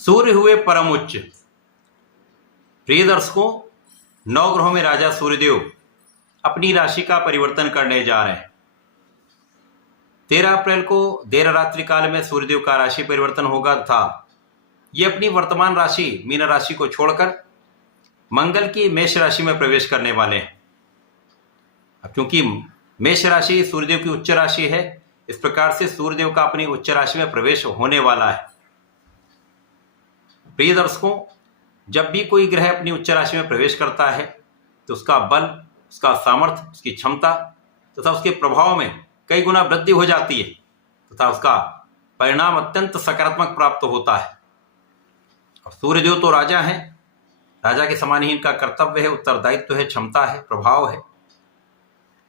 सूर्य हुए परम उच्च। प्रिय दर्शकों, नौ ग्रहों में राजा सूर्यदेव अपनी राशि का परिवर्तन करने जा रहे हैं। 13 अप्रैल को देर रात्रि काल में सूर्यदेव का राशि परिवर्तन होगा तथा ये अपनी वर्तमान राशि मीन राशि को छोड़कर मंगल की मेष राशि में प्रवेश करने वाले हैं। अब क्योंकि मेष राशि सूर्यदेव की उच्च राशि है, इस प्रकार से सूर्यदेव का अपनी उच्च राशि में प्रवेश होने वाला है। प्रिय दर्शकों, जब भी कोई ग्रह अपनी उच्च राशि में प्रवेश करता है तो उसका बल, उसका सामर्थ्य, उसकी क्षमता तथा उसके प्रभाव में कई गुना वृद्धि हो जाती है तथा उसका परिणाम अत्यंत सकारात्मक प्राप्त होता है। और सूर्यदेव तो राजा हैं, राजा के समान ही इनका कर्तव्य है, उत्तरदायित्व है, क्षमता है, प्रभाव है।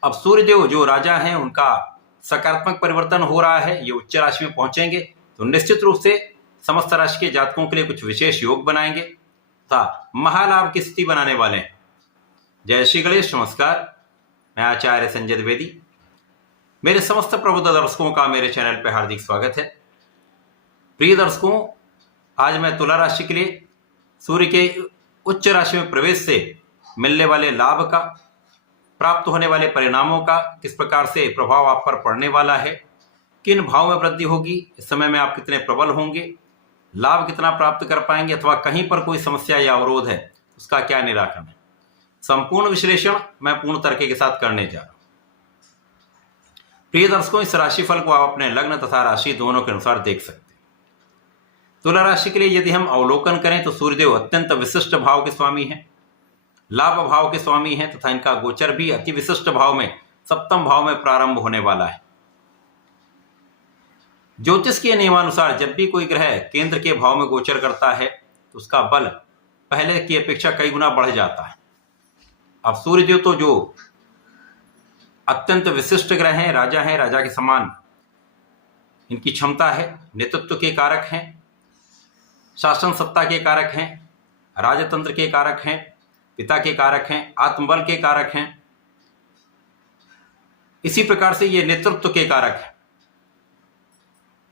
अब सूर्यदेव जो राजा हैं उनका सकारात्मक परिवर्तन हो रहा है, ये उच्च राशि में पहुंचेंगे तो निश्चित रूप से समस्त राशि के जातकों के लिए कुछ विशेष योग बनाएंगे तथा महालाभ की स्थिति बनाने वाले हैं। जय श्री गणेश। नमस्कार, मैं आचार्य संजय द्विवेदी। मेरे समस्त प्रबुद्ध दर्शकों का मेरे चैनल पर हार्दिक स्वागत है। प्रिय दर्शकों, आज मैं तुला राशि के लिए सूर्य के उच्च राशि में प्रवेश से मिलने वाले लाभ का, प्राप्त होने वाले परिणामों का, किस प्रकार से प्रभाव आप पर पड़ने वाला है, किन भाव में वृद्धि होगी, इस समय में आप कितने प्रबल होंगे, लाभ कितना प्राप्त कर पाएंगे अथवा कहीं पर कोई समस्या या अवरोध है उसका क्या निराकरण है, संपूर्ण विश्लेषण मैं पूर्ण तरीके के साथ करने जा रहा हूं। प्रिय दर्शकों, इस राशिफल को आप अपने लग्न तथा राशि दोनों के अनुसार देख सकते हैं। तुला राशि के लिए यदि हम अवलोकन करें तो सूर्यदेव अत्यंत विशिष्ट भाव के स्वामी हैं, लाभ भाव के स्वामी हैं तथा इनका गोचर भी अति विशिष्ट भाव में, सप्तम भाव में प्रारंभ होने वाला है। ज्योतिष के नियमानुसार जब भी कोई ग्रह केंद्र के भाव में गोचर करता है तो उसका बल पहले की अपेक्षा कई गुना बढ़ जाता है। अब सूर्यदेव तो जो अत्यंत विशिष्ट ग्रह हैं, राजा हैं, राजा के समान इनकी क्षमता है, नेतृत्व के कारक हैं, शासन सत्ता के कारक हैं, राजतंत्र के कारक हैं, पिता के कारक हैं, आत्मबल के कारक हैं। इसी प्रकार से ये नेतृत्व के कारक हैं।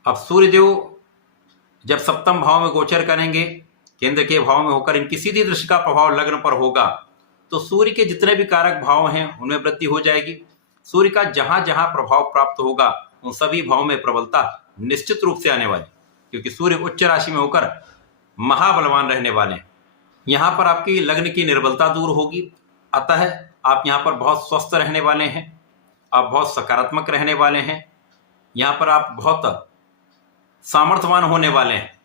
अब सूर्यदेव जब सप्तम भाव में गोचर करेंगे, केंद्र के भाव में होकर इनकी सीधी दृष्टि का प्रभाव लग्न पर होगा तो सूर्य के जितने भी कारक भाव हैं उनमें वृद्धि हो जाएगी। सूर्य का जहां जहां प्रभाव प्राप्त होगा उन सभी भाव में प्रबलता निश्चित रूप से आने वाली, क्योंकि सूर्य उच्च राशि में होकर महाबलवान रहने वाले हैं। यहाँ पर आपकी लग्न की निर्बलता दूर होगी, अतः आप यहाँ पर बहुत स्वस्थ रहने वाले हैं, आप बहुत सकारात्मक रहने वाले हैं, यहाँ पर आप बहुत सामर्थ्यवान होने वाले हैं।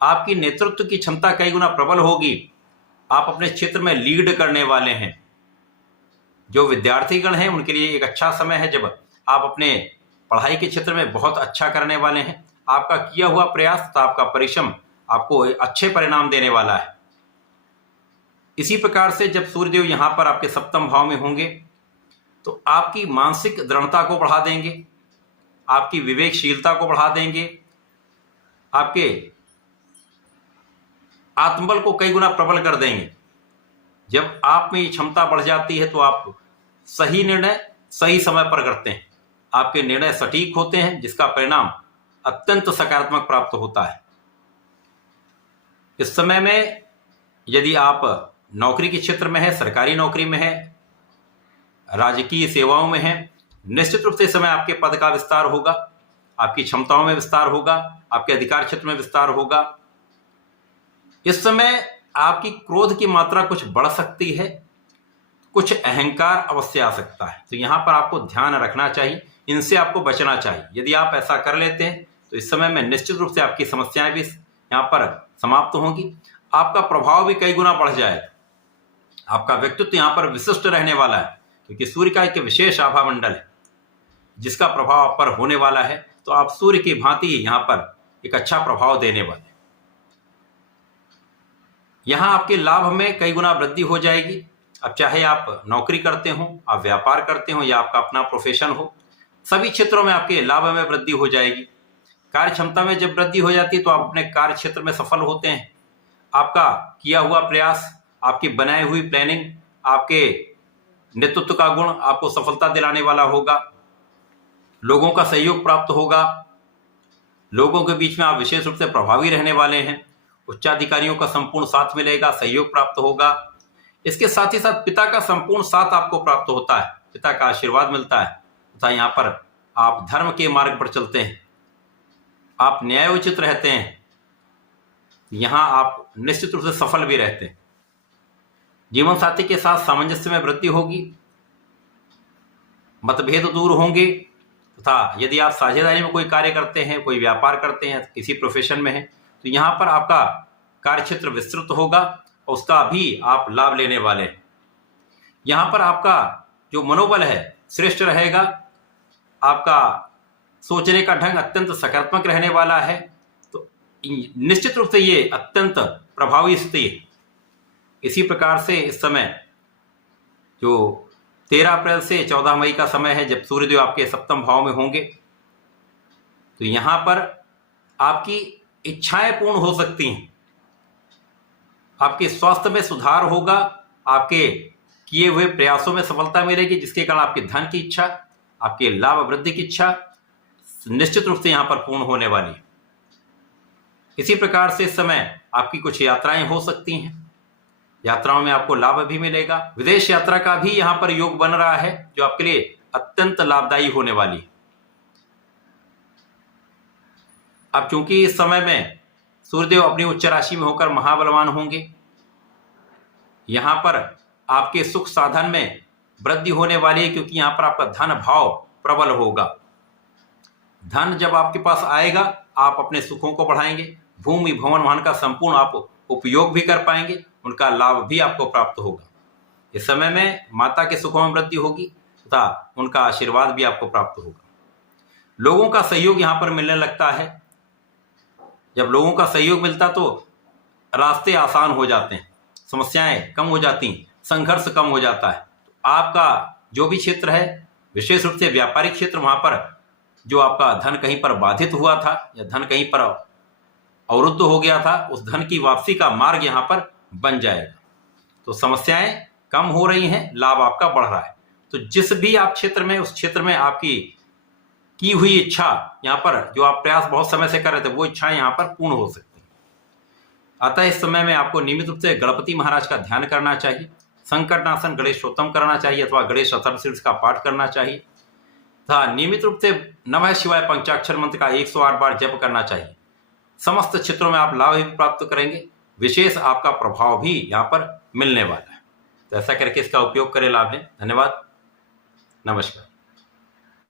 आपकी नेतृत्व की क्षमता कई गुना प्रबल होगी, आप अपने क्षेत्र में लीड करने वाले हैं। जो विद्यार्थीगण हैं उनके लिए एक अच्छा समय है जब आप अपने पढ़ाई के क्षेत्र में बहुत अच्छा करने वाले हैं। आपका किया हुआ प्रयास तथा आपका परिश्रम आपको अच्छे परिणाम देने वाला है। इसी प्रकार से जब सूर्यदेव यहाँ पर आपके सप्तम भाव में होंगे तो आपकी मानसिक दृढ़ता को बढ़ा देंगे, आपकी विवेकशीलता को बढ़ा देंगे, आपके आत्मबल को कई गुना प्रबल कर देंगे। जब आप में ये क्षमता बढ़ जाती है तो आप सही निर्णय सही समय पर करते हैं, आपके निर्णय सटीक होते हैं, जिसका परिणाम अत्यंत सकारात्मक प्राप्त होता है। इस समय में यदि आप नौकरी के क्षेत्र में है, सरकारी नौकरी में है, राजकीय सेवाओं में है, निश्चित रूप से इस समय आपके पद का विस्तार होगा, आपकी क्षमताओं में विस्तार होगा, आपके अधिकार क्षेत्र में विस्तार होगा। इस समय आपकी क्रोध की मात्रा कुछ बढ़ सकती है, कुछ अहंकार अवश्य आ सकता है, तो यहाँ पर आपको ध्यान रखना चाहिए, इनसे आपको बचना चाहिए। यदि आप ऐसा कर लेते हैं तो इस समय में निश्चित रूप से आपकी समस्याएं भी यहाँ पर समाप्त होंगी, आपका प्रभाव भी कई गुना बढ़ जाएगा, आपका व्यक्तित्व यहाँ पर विशिष्ट रहने वाला है, क्योंकि सूर्य का एक विशेष आभा मंडल है जिसका प्रभाव आप पर होने वाला है। तो आप सूर्य की भांति यहाँ पर एक अच्छा प्रभाव देने वाले। यहाँ आपके लाभ में कई गुना वृद्धि हो जाएगी। अब चाहे आप नौकरी करते हो, आप व्यापार करते हो या आपका अपना प्रोफेशन हो, सभी क्षेत्रों में आपके लाभ में वृद्धि हो जाएगी। कार्य क्षमता में जब वृद्धि हो जाती है तो आप अपने कार्य क्षेत्र में सफल होते हैं। आपका किया हुआ प्रयास, आपकी बनाई हुई प्लानिंग, आपके नेतृत्व का गुण आपको सफलता दिलाने वाला होगा। लोगों का सहयोग प्राप्त होगा, लोगों के बीच में आप विशेष रूप से प्रभावी रहने वाले हैं। उच्चाधिकारियों का संपूर्ण साथ मिलेगा, सहयोग प्राप्त होगा। इसके साथ ही साथ पिता का संपूर्ण साथ आपको प्राप्त होता है, पिता का आशीर्वाद मिलता है तथा यहाँ पर आप धर्म के मार्ग पर चलते हैं, आप न्यायोचित रहते हैं, यहाँ आप निश्चित रूप से सफल भी रहते हैं। जीवन साथी के साथ सामंजस्य में वृद्धि होगी, मतभेद दूर होंगे तथा यदि आप साझेदारी में कोई कार्य करते हैं, कोई व्यापार करते हैं, किसी प्रोफेशन में हैं, तो यहाँ पर आपका कार्यक्षेत्र विस्तृत होगा और उसका भी आप लाभ लेने वाले हैं। यहाँ पर आपका जो मनोबल है श्रेष्ठ रहेगा, आपका सोचने का ढंग अत्यंत सकारात्मक रहने वाला है। तो निश्चित रूप से ये अत्यंत प्रभावी स्थिति है। इसी प्रकार से इस समय जो 13 अप्रैल से 14 मई का समय है, जब सूर्यदेव आपके सप्तम भाव में होंगे, तो यहाँ पर आपकी इच्छाएं पूर्ण हो सकती हैं, आपके स्वास्थ्य में सुधार होगा, आपके किए हुए प्रयासों में सफलता मिलेगी, जिसके कारण आपके धन की इच्छा, आपके लाभ वृद्धि की इच्छा निश्चित रूप से यहाँ पर पूर्ण होने वाली है। इसी प्रकार से इस समय आपकी कुछ यात्राएं हो सकती हैं, यात्राओं में आपको लाभ भी मिलेगा। विदेश यात्रा का भी यहाँ पर योग बन रहा है, जो आपके लिए अत्यंत लाभदायी होने वाली है। अब चूंकि इस समय में सूर्यदेव अपनी उच्च राशि में होकर महाबलवान होंगे, यहाँ पर आपके सुख साधन में वृद्धि होने वाली है, क्योंकि यहाँ पर आपका धन भाव प्रबल होगा। धन जब आपके पास आएगा, आप अपने सुखों को बढ़ाएंगे, भूमि भवन वाहन का संपूर्ण आप उपयोग भी कर पाएंगे, उनका लाभ भी आपको प्राप्त होगा। इस समय में माता के सुखों में वृद्धि होगी तथा उनका आशीर्वाद भी आपको प्राप्त होगा। लोगों का सहयोग यहाँ पर मिलने लगता है। जब लोगों का सहयोग मिलता तो रास्ते आसान हो जाते हैं, समस्याएं कम हो जाती हैं, संघर्ष कम हो जाता है। तो आपका जो भी क्षेत्र है, विशेष रूप से व्यापारिक क्षेत्र, वहाँ पर जो आपका धन कहीं पर बाधित हुआ था या धन कहीं पर अवरुद्ध हो गया था, उस धन की वापसी का मार्ग यहाँ पर बन जाएगा। तो समस्याएं कम हो रही हैं, लाभ आपका बढ़ रहा है। तो जिस भी आप क्षेत्र में, उस क्षेत्र में आपकी की हुई इच्छा, यहाँ पर जो आप प्रयास बहुत समय से कर रहे थे, वो इच्छाएं यहाँ पर पूर्ण हो सकती हैं। अतः इस समय में आपको नियमित रूप से गणपति महाराज का ध्यान करना चाहिए, संकटनाशन गणेशोत्तम करना चाहिए अथवा गणेश अथर्वशीर्ष का पाठ करना चाहिए तथा नियमित रूप से नमः शिवाय पंचाक्षर मंत्र का 108 बार जप करना चाहिए। समस्त क्षेत्रों में आप लाभ भी प्राप्त करेंगे, विशेष आपका प्रभाव भी यहाँ पर मिलने वाला है। तो ऐसा करके इसका उपयोग करें, लाभ लें। धन्यवाद, नमस्कार।